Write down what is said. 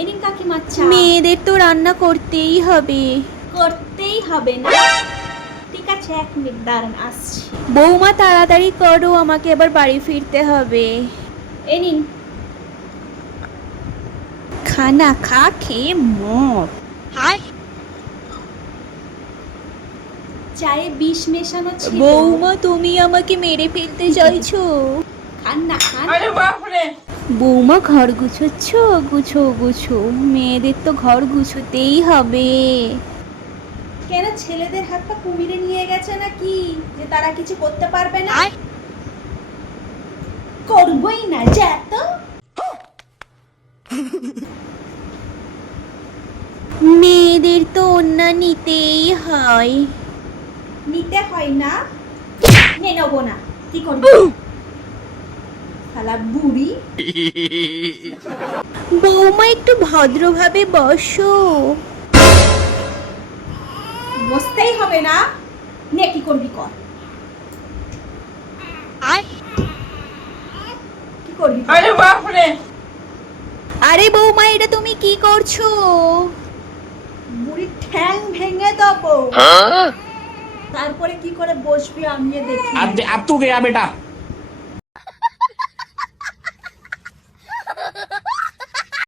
এই নিন কাকিমা চা। মেয়েদের তো রান্না করতেই হবে। করতেই হবে না? ঠিক আছে, 1 মিনিট দাঁড়ান, আসছি। বৌমা তাড়াতাড়ি করো, আমাকে এবার বাড়ি ফিরতে হবে। এই নিন। খানা খা খেয়ে মর। চায়ে বিষ মেশানো ছিল। বৌমা তুমি আমাকে মেরে ফেলতে চাইছো? খান না, খান। বৌমা ঘর গুছোচ্ছ? গুছো গুছো, মেয়েদের তো ঘর গুছোতেই হবে। কেন ছেলেদের হাত পা কুমিরে নিয়ে গেছে নাকি, যে তারা কিছু করতে পারবে না? করবই না, যা তো। মেয়েদের তো ওন্না নিতেই হয়। নিতে হয় না? নেবো না। কি করবি? শালা বুড়ি। বৌমা একটু ভদ্রভাবে বসো। বসতেই হবে না? নে কি করবি কর। কি করবি কর। আরে বাপ রে! আরে বৌমা এটা তুমি কি করছো? বুড়ি ঠ্যাং ভেঙে দেবো। তারপরে কি করে বসবি আমি দেখি। अब तू गया बेटा।